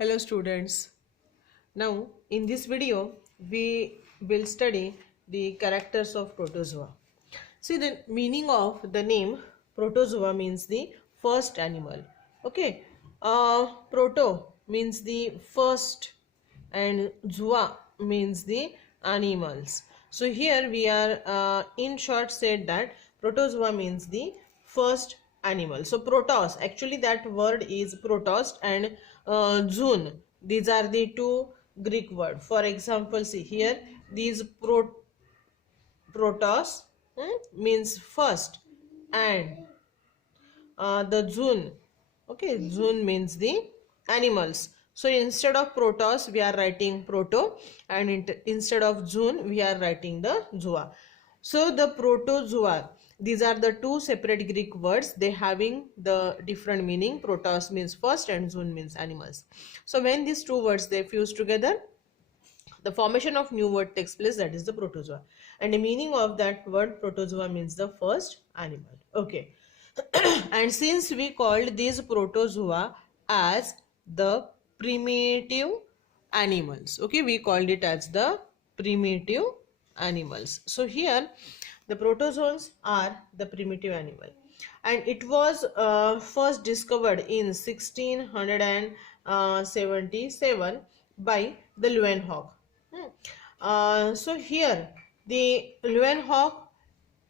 Hello students. Now in this video we will study the characters of protozoa. See, the meaning of the name protozoa means the first animal. Okay. Proto means the first and zoa means the animals. So here we are in short said that protozoa means the first animal. So protos, actually that word is protos, and zoon, these are the two Greek words. For example, see here these protos means first, and the zoon, okay, zoon means the animals. So instead of protos we are writing proto, and instead of zoon we are writing the zoa. So the protozoa, these are the two separate Greek words, they having the different meaning. Protos means first and zoon means animals. So when these two words they fuse together, the formation of new word takes place, that is the protozoa, and the meaning of that word protozoa means the first animal. Okay. And since we called these protozoa as the primitive animals, okay, we called it as the primitive animals. So here the protozoans are the primitive animal, and it was first discovered in 1677 by the Leeuwenhoek. So here the Leeuwenhoek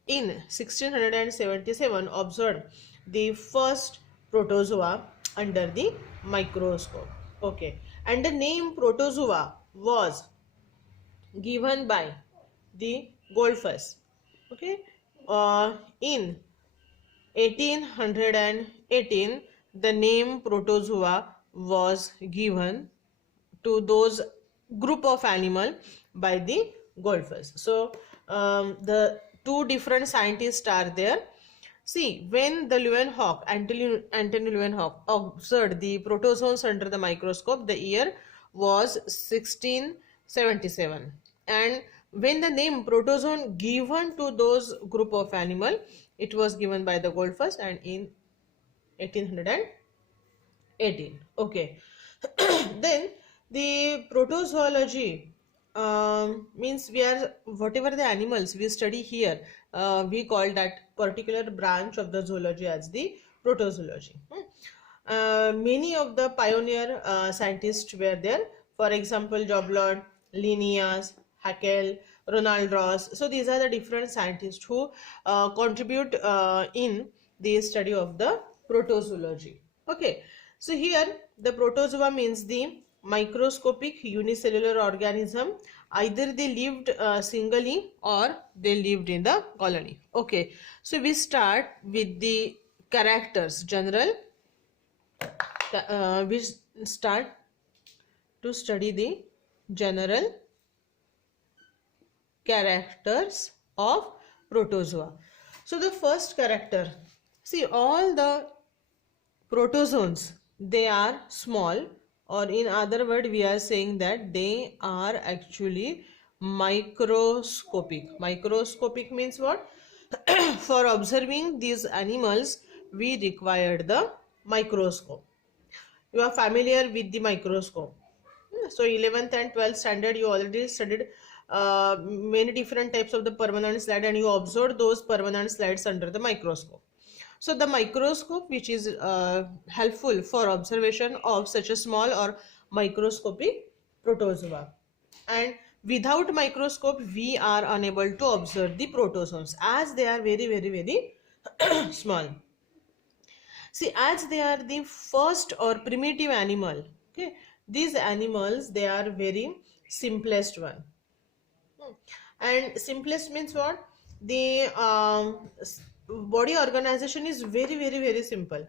in 1677 observed the first protozoa under the microscope. Okay, and the name protozoa was given by the Goldfuss. Okay, in 1818 the name protozoa was given to those group of animal by the Goldfuss. So the two different scientists are there. See, when the Leeuwenhoek, Anthony Leeuwenhoek observed the protozoans under the microscope, the year was 1677, and when the name protozoan given to those group of animal, it was given by the Goldfuss and in 1818. Okay. Then the protozoology means we are, whatever the animals we study here, we call that particular branch of the zoology as the protozoology. Many of the pioneer scientists were there. For example, Joblot, Linnaeus, Haeckel, Ronald Ross. So these are the different scientists who contribute in the study of the protozoology. Okay, so here the protozoa means the microscopic unicellular organism. Either they lived singly or they lived in the colony. Okay, so we start with the characters. General, we start to study the general characters of protozoa. So the first character, see, all the protozoans, they are small, or in other word we are saying that they are actually microscopic. Microscopic means what? For observing these animals we required the microscope. You are familiar with the microscope. So 11th and 12th standard you already studied many different types of the permanent slide, and you observed those permanent slides under the microscope. So the microscope, which is helpful for observation of such a small or microscopic protozoa, and without microscope we are unable to observe the protozoans as they are very small. See, as they are the first or primitive animal, okay, these animals, they are very simplest one. And simplest means what? The body organization is very simple,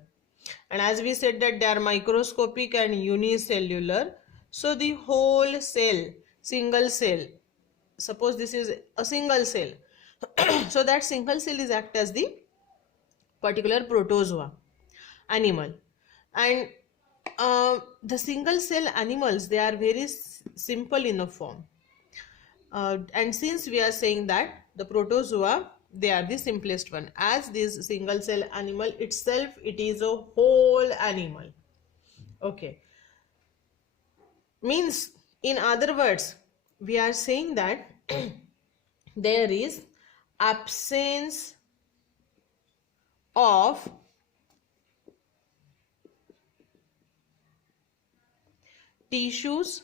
and as we said that they are microscopic and unicellular. So the whole cell, single cell, suppose this is a single cell, so that single cell is act as the particular protozoa animal. And the single cell animals, they are very simple in a form, and since we are saying that the protozoa, they are the simplest one, as this single cell animal itself, it is a whole animal. Okay, Means, in other words, we are saying that there is absence of tissues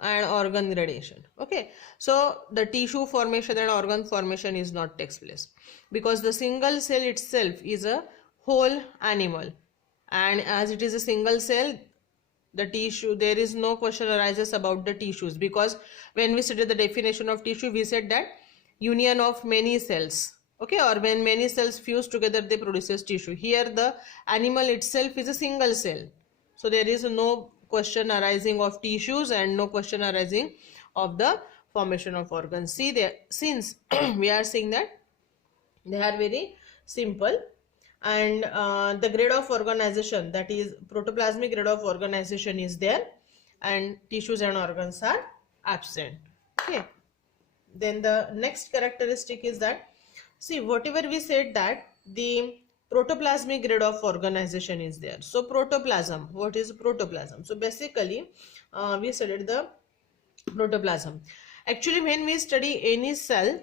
and organ gradation. Okay, so the tissue formation and organ formation is not takes place, because the single cell itself is a whole animal, and as it is a single cell, the tissue, there is no question arises about the tissues, because when we studied the definition of tissue, we said that union of many cells, okay, or when many cells fuse together they produces tissue. Here the animal itself is a single cell, so there is no question arising of tissues and no question arising of the formation of organs. See there, since we are saying that they are very simple, and the grade of organization, that is protoplasmic grade of organization, is there, and tissues and organs are absent. Okay, then the next characteristic is that, see, whatever we said that the protoplasmic grade of organization is there. So protoplasm, what is protoplasm? So basically we studied the protoplasm. Actually, when we study any cell,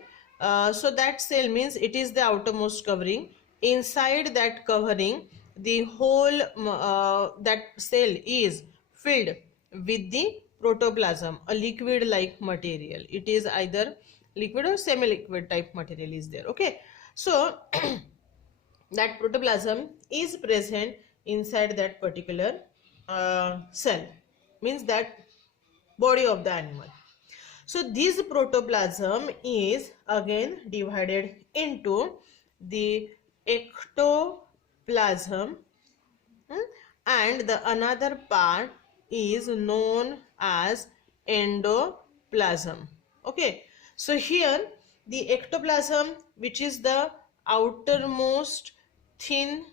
so that cell means it is the outermost covering. Inside that covering, the whole that cell is filled with the protoplasm, a liquid like material. It is either liquid or semi-liquid type material is there. Okay, so that protoplasm is present inside that particular cell, means that body of the animal. So this protoplasm is again divided into the ectoplasm, and the another part is known as endoplasm. Okay, so here the ectoplasm, which is the outermost thin,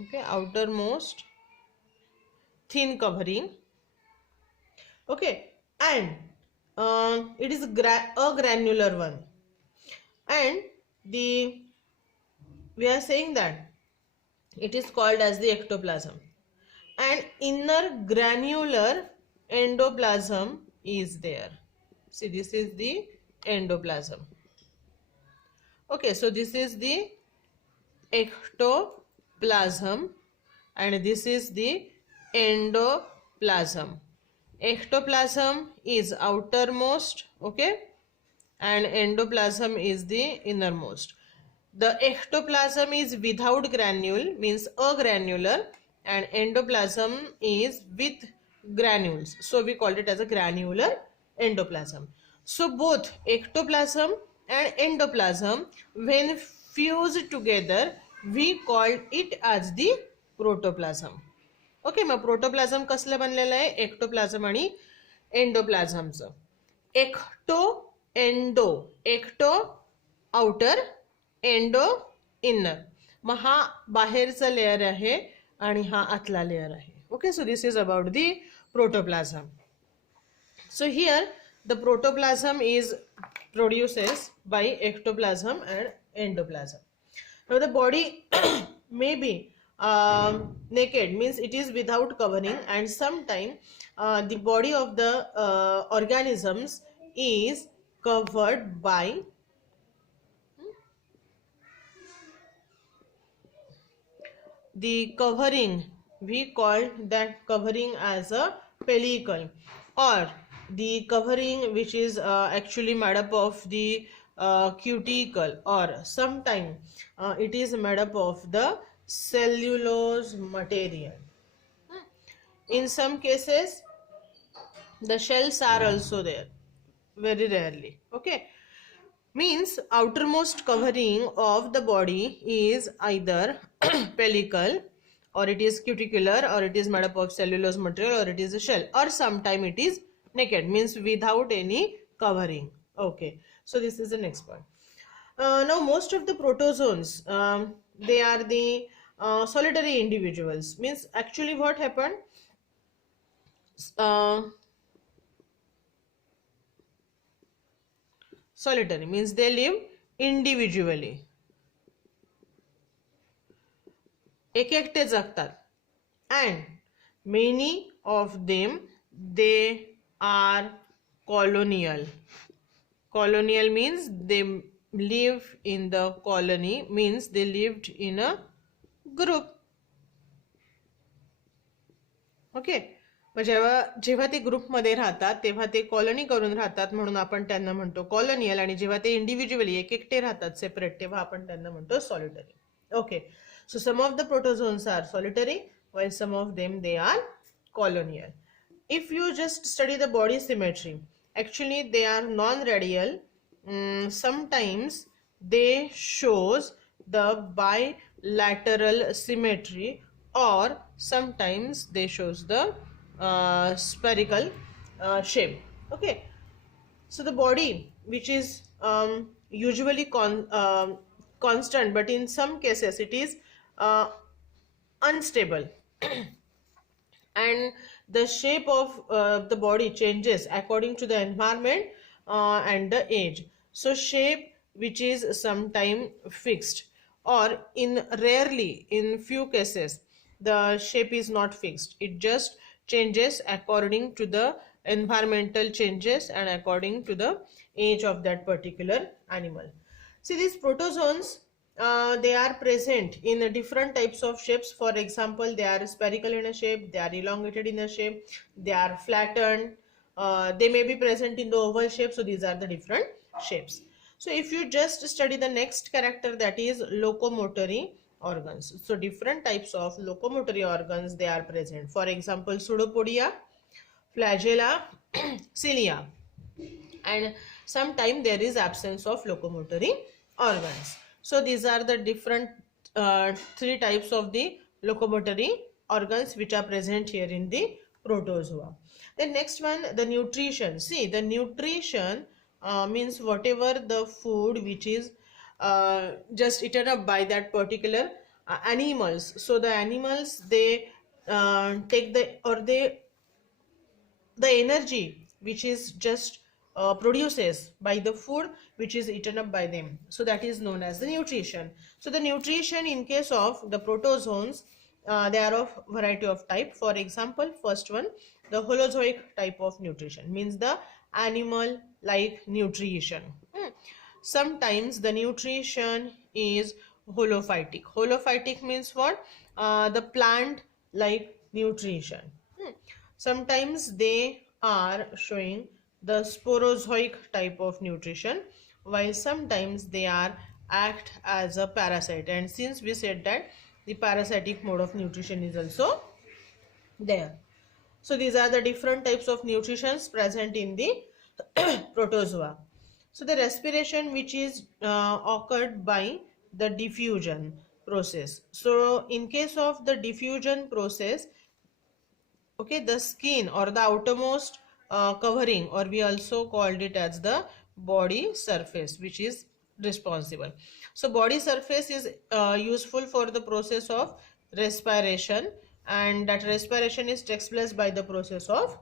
okay, outermost thin covering, okay, and it is a granular one, and the we are saying that it is called as the ectoplasm, and inner granular endoplasm is there. See, this is the endoplasm. Okay, so this is the ectoplasm and this is the endoplasm. Ectoplasm is outermost, okay, and endoplasm is the innermost. The ectoplasm is without granule, means agranular, and endoplasm is with granules, so we called it as a granular endoplasm. So both ectoplasm and endoplasm, when fused together, we called it as the protoplasm. Okay, मग protoplasm कसलं बनलेलं आहे? Ectoplasm आणि एंडोप्लाझमचं. Ecto endo, ecto outer, endo inner. मग हा बाहेरचा layer आहे आणि हा आतला लेअर आहे. Okay, so this is about the protoplasm. So here the protoplasm is produces by ectoplasm and endoplasm. Now the body may be naked, means it is without covering, and sometimes the body of the organisms is covered by the covering. We call that covering as a pellicle, or the covering which is actually made up of the cuticle, or sometimes it is made up of the cellulose material. In some cases the shells are also there, very rarely. Okay, means outermost covering of the body is either pellicle, or it is cuticular, or it is made up of cellulose material, or it is a shell, or sometime it is naked, means without any covering. Okay, so this is the next point. Now most of the protozoans, they are the solitary individuals, means actually what happened, solitary means they live individually, एक एकटे जगतात, and Many of them, they are colonial. Colonial means they live in the colony, means they lived in a group. Okay. मग जेव्हा जेव्हा ते ग्रुपमध्ये राहतात तेव्हा ते कॉलनी करून राहतात म्हणून आपण त्यांना म्हणतो कॉलोनियल, आणि जेव्हा ते इंडिव्हिज्युअली एक एकटे राहतात सेपरेट तेव्हा आपण त्यांना म्हणतो solitary. Okay. So some of the protozoans are solitary while some of them they are colonial. If you just study the body symmetry, actually they are non-radial. Sometimes they shows the bilateral symmetry, or sometimes they shows the spherical shape. Okay. So the body which is usually constant, but in some cases it is unstable and the shape of the body changes according to the environment and the age. So shape which is sometime fixed, or in rarely in few cases the shape is not fixed, it just changes according to the environmental changes and according to the age of that particular animal. See, these protozoans, they are present in different types of shapes. For example, they are spherical in a shape, they are elongated in a shape, they are flattened, they may be present in the oval shape. So these are the different shapes. So if you just study the next character, that is locomotory organs. So different types of locomotory organs they are present. For example, pseudopodia, flagella, cilia, and sometimes there is absence of locomotory organs. So these are the different three types of the locomotory organs which are present here in the protozoa. The next one, the nutrition. See, the nutrition means whatever the food which is just eaten up by that particular animals. So the animals, they take the energy which is just produces by the food which is eaten up by them. So that is known as the nutrition. So the nutrition in case of the protozoans, they are of variety of type. For example, first one, the holozoic type of nutrition means the animal like nutrition. Sometimes the nutrition is holophytic. Holophytic means what? The plant like nutrition. Sometimes they are showing the sporozoic type of nutrition, while sometimes they are act as a parasite. And since we said that the parasitic mode of nutrition is also there. So these are the different types of nutritions present in the protozoa. So the respiration which is occurred by the diffusion process. So in case of the diffusion process, okay, the skin or the outermost covering, or we also called it as the body surface, which is responsible. So body surface is useful for the process of respiration, and that respiration is takes place by the process of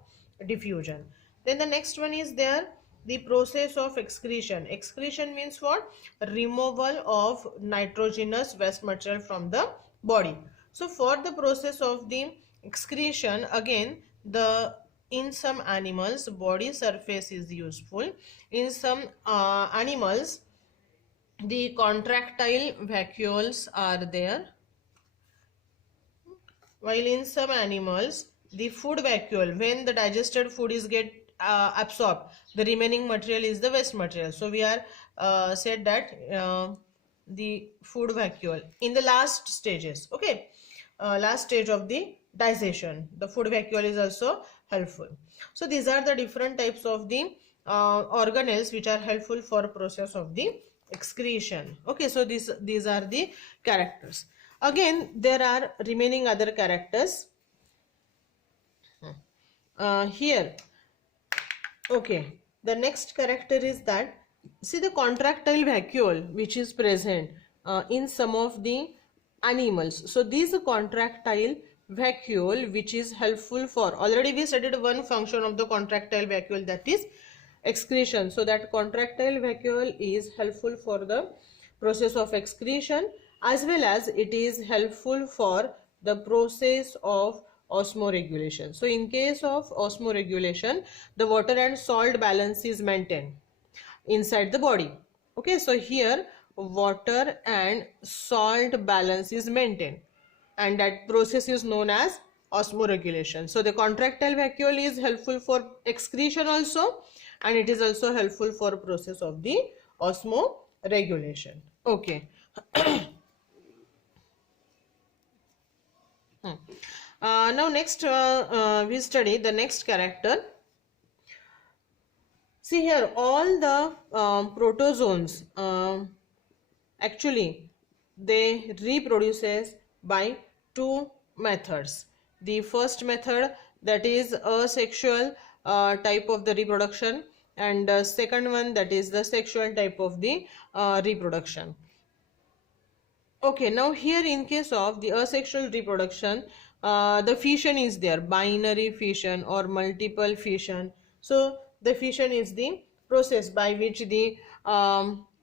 diffusion. Then the next one is there, the process of excretion. Excretion means what? Removal of nitrogenous waste material from the body. So for the process of the excretion, again, in some animals body surface is useful. In some animals the contractile vacuoles are there, while in some animals the food vacuole, when the digested food is get absorbed, the remaining material is the waste material. So we are said that the food vacuole in the last stages, okay, last stage of the digestion, the food vacuole is also helpful. So these are the different types of the organelles which are helpful for process of the excretion. Okay, so these are the characters. Again, there are remaining other characters here. Okay, the next character is that, see, the contractile vacuole which is present in some of the animals. So these contractile vacuole which is helpful for, already we studied one function of the contractile vacuole, that is excretion. So that contractile vacuole is helpful for the process of excretion, as well as it is helpful for the process of osmoregulation. So in case of osmoregulation, the water and salt balance is maintained inside the body. Okay, so here water and salt balance is maintained, and that process is known as osmoregulation. So the contractile vacuole is helpful for excretion also, and it is also helpful for process of the osmoregulation. Okay. Now next we study the next character. See here, all the protozoans actually they reproduces by two methods. The first method, that is asexual type of the reproduction, and second one, that is the sexual type of the reproduction. Okay, now here in case of the asexual reproduction, the fission is there, binary fission or multiple fission. So the fission is the process by which the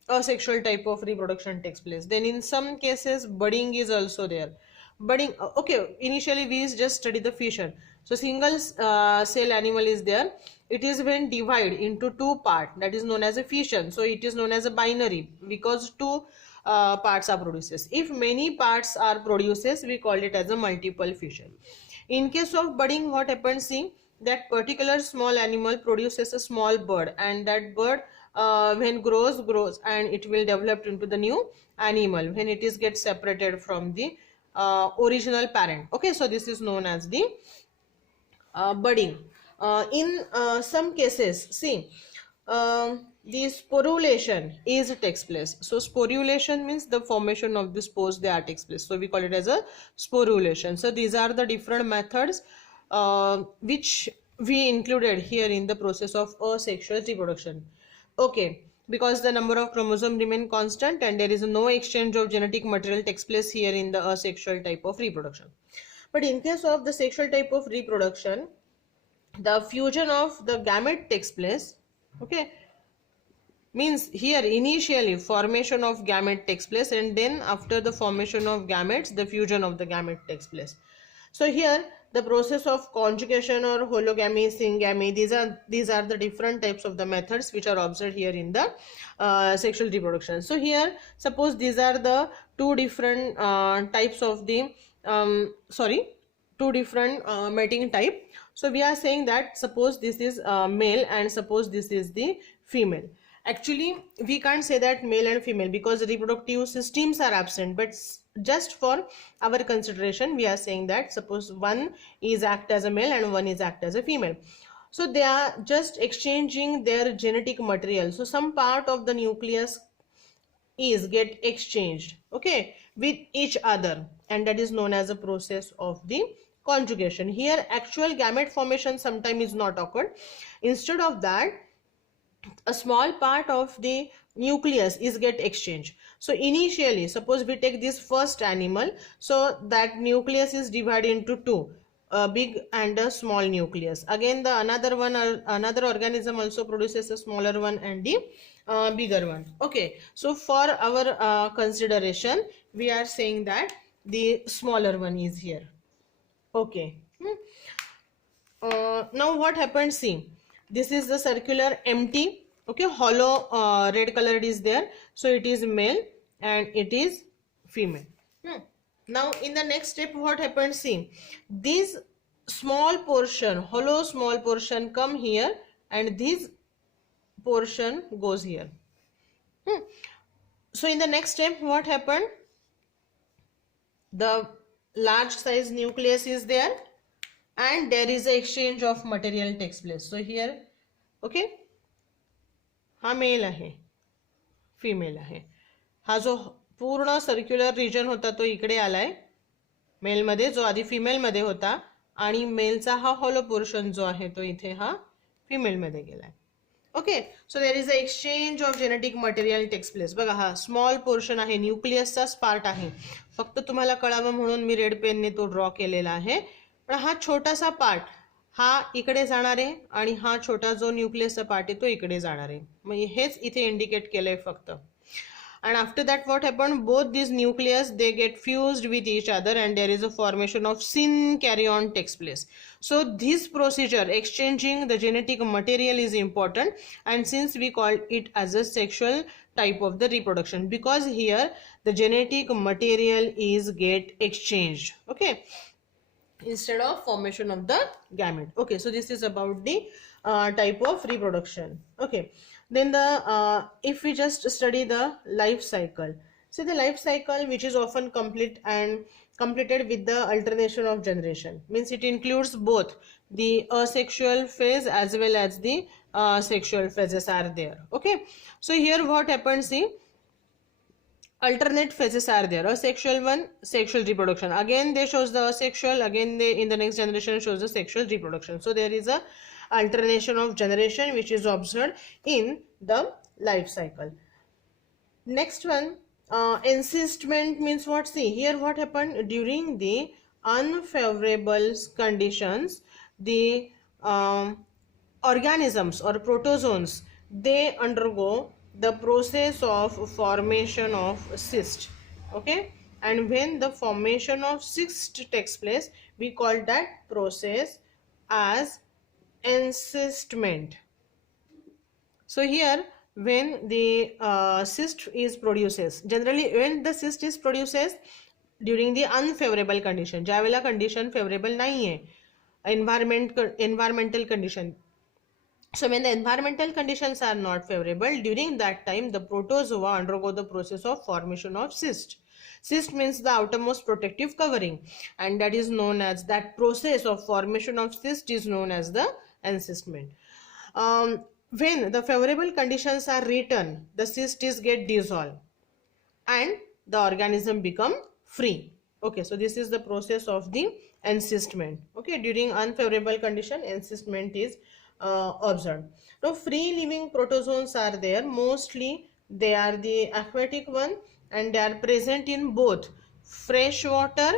asexual type of reproduction takes place. Then in some cases budding is also there. Budding, okay, initially we just study the fission. So single cell animal is there. It is when divided into two parts, that is known as a fission. So it is known as a binary because two parts are produces. If many parts are produces, we call it as a multiple fission. In case of budding, what happens, see, that particular small animal produces a small bird, and that bird when grows and it will develop into the new animal when it is get separated from the original parent. Okay, so this is known as the budding. In some cases, see, the sporulation takes place. So sporulation means the formation of the spores that takes place. So we call it as a sporulation. So these are the different methods which we included here in the process of asexual reproduction. Okay, because the number of chromosomes remain constant and there is no exchange of genetic material takes place here in the asexual type of reproduction. But in case of the sexual type of reproduction, the fusion of the gamete takes place. Okay, means here initially formation of gamete takes place, and then after the formation of gametes, the fusion of the gamete takes place. So here the process of conjugation or hologamy, syngamy, these are the different types of the methods which are observed here in the sexual reproduction. So here suppose these are the two different types of the two different mating type. So we are saying that suppose this is male and suppose this is the female. Actually we can't say that male and female because reproductive systems are absent, but just for our consideration we are saying that suppose one is act as a male and one is act as a female. So they are just exchanging their genetic material. So some part of the nucleus is get exchanged, okay, with each other, and that is known as a process of the conjugation. Here actual gamete formation sometime is not occurred. Instead of that, a small part of the nucleus is get exchanged. So initially suppose we take this first animal, so that nucleus is divided into two, a big and a small nucleus. Again the another organism also produces a smaller one and the bigger one. Okay, so for our consideration we are saying that the smaller one is here. Okay. Now what happens, see, this is the circular empty, okay, hollow red colored is there. So it is male and it is female. Now in the next step what happens, see, this small portion, hollow small portion come here and this portion goes here. So in the next step what happened, the large size nucleus is there and there is a exchange of material takes place. So here, okay, हा mail आहे, female आहे. हा जो पूर्ण circular region होता तो इकडे आलाय मेल मध्ये, जो आधी फिमेल मध्ये होता, आणि मेलचा हा हॉलो पोर्शन जो आहे तो इथे हा फिमेल मध्ये गेलाय. Okay, so there is a exchange of genetic material takes place. बघा हा स्मॉल पोर्शन आहे, न्यूक्लियसचाच पार्ट आहे, फक्त तुम्हाला कळावं म्हणून मी रेड पेनने तो ड्रॉ केलेला आहे. पण हा छोटासा पार्ट हा इकडे जाणार आहे आणि हा छोटा जो न्यूक्लियसचा पार्ट आहे तो इकडे जाणार आहे. मग हेच इथे इंडिकेट केलंय फक्त. and after that what happened, both these nucleus they get fused with each other and there is a formation of synkaryon takes place. So this procedure exchanging the genetic material is important, and since we call it as a sexual type of the reproduction, because here the genetic material is get exchanged, okay, instead of formation of the gamete. Okay, so this is about the type of reproduction. Okay, then the if we just study the life cycle, so the life cycle which is often complete and completed with the alternation of generation, means it includes both the asexual phase as well as the sexual phases are there. Okay, so here what happens, see, alternate phases are there. Asexual one, sexual reproduction, again they shows the asexual, again they in the next generation shows the sexual reproduction. So there is a alternation of generation which is observed in the life cycle. Next one, encystment means what, see here what happened during the unfavorable conditions, the organisms or protozoans they undergo the process of formation of cyst. Okay, and when the formation of cyst takes place, we call that process as encystment. So here when the cyst is produces, generally when the cyst is produces during the unfavorable condition, ज्यावेळेला condition favorable नाही आहे, environmental condition. So when the environmental conditions are not favorable, during that time the protozoa undergo the process of formation of cyst. Cyst means the outermost protective covering, and that is known as, that process of formation of cyst is known as the encystment. When the favorable conditions are returned, the cyst is get dissolved and the organism become free. Okay, so this is the process of the encystment. Okay, during unfavorable condition, encystment is observed. Now free living protozoans are there, mostly they are the aquatic one and they are present in both fresh water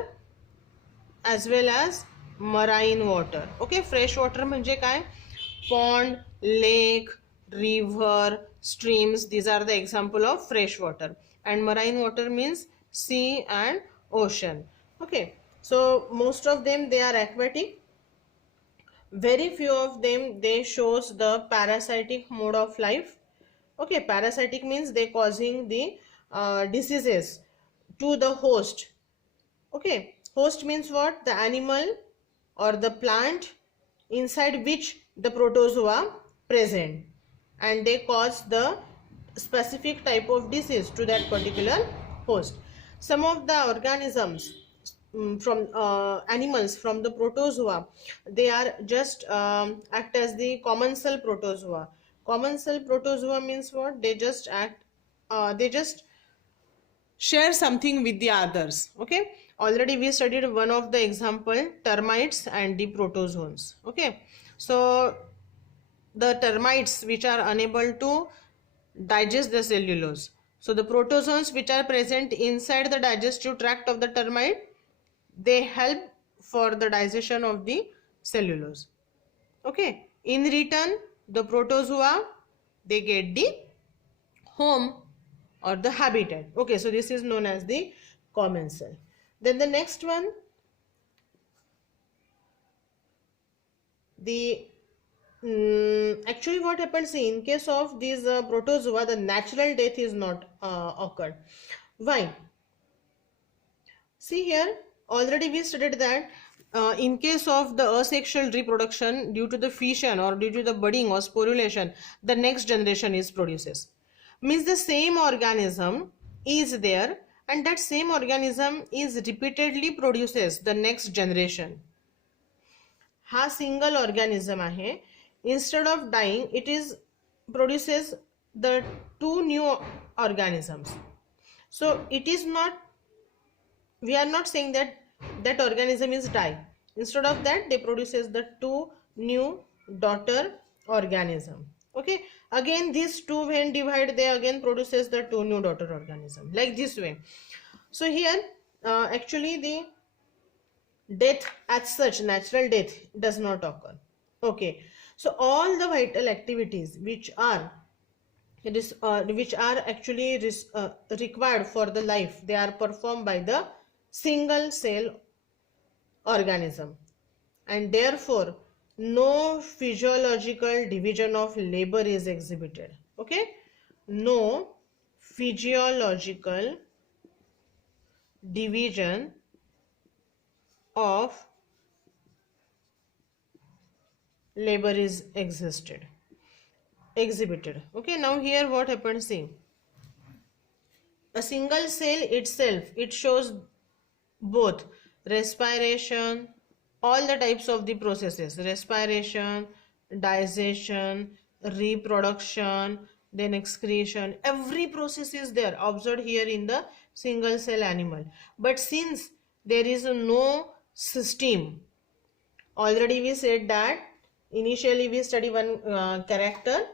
as well as marine water. Okay, fresh water म्हणजे काय, pond, lake, river, streams, these are the example of fresh water, and marine water means sea and ocean. Okay, so most of them they are aquatic. Very few of them they shows the parasitic mode of life. Okay, parasitic means they causing the diseases to the host. Okay, host means what, the animal or the plant inside which the protozoa present, and they cause the specific type of disease to that particular host. Some of the organisms from animals from the protozoa, they are just act as the common cell protozoa. Common cell protozoa means what, they just act they just share something with the others. Okay, already we studied one of the example, termites and the protozoans. Okay, so the termites which are unable to digest the cellulose, so the protozoans which are present inside the digestive tract of the termite, they help for the digestion of the cellulose. Okay, in return the protozoa they get the home or the habitat. Okay, so this is known as the common cell. Then the next one, the actually what happens in case of these protozoa, the natural death is not occurred. Why? See here, already we studied that in case of the asexual reproduction, due to the fission or due to the budding or sporulation, the next generation is produces. Means the same organism is there and that same organism is repeatedly produces the next generation. हा single organism आहे, instead of dying it is produces the two new organisms. So it is not, we are not saying that that organism is die. Instead of that they produces the two new daughter organism. Okay, again these two when divide they again produces the two new daughter organism, like this way. So here actually the death as such, natural death does not occur. Okay, so all the vital activities which are which are actually required for the life, they are performed by the single cell organism, and therefore no physiological division of labor is exhibited. Okay, no physiological division of labor is exhibited. Okay, now here what happens, see, a single cell itself, it shows both respiration, all the types of the processes, respiration, digestion, reproduction, then excretion, every process is there observed here in the single cell animal. But since there is no system, already we said that initially we study one character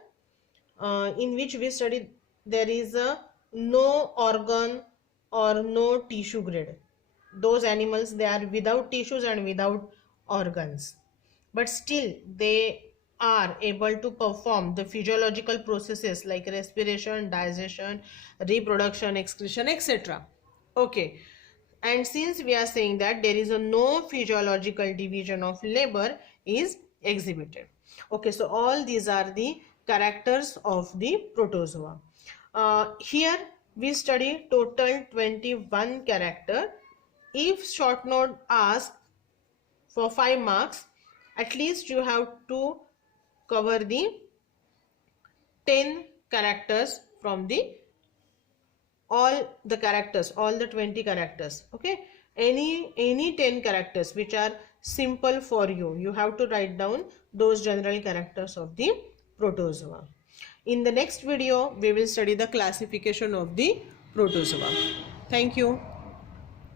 in which we study there is a no organ or no tissue grade. Those animals, they are without tissues and without organs, but still they are able to perform the physiological processes like respiration, digestion, reproduction, excretion, etc. Okay, and since we are saying that there is a no physiological division of labor is exhibited. Okay, so all these are the characters of the protozoa. Here we study total 21 character. If short note asks for 5 marks, at least you have to cover the 10 characters from the all the 20 characters. Okay, any 10 characters which are simple for you, you have to write down those general characters of the protozoa. In the next video we will study the classification of the protozoa. Thank you.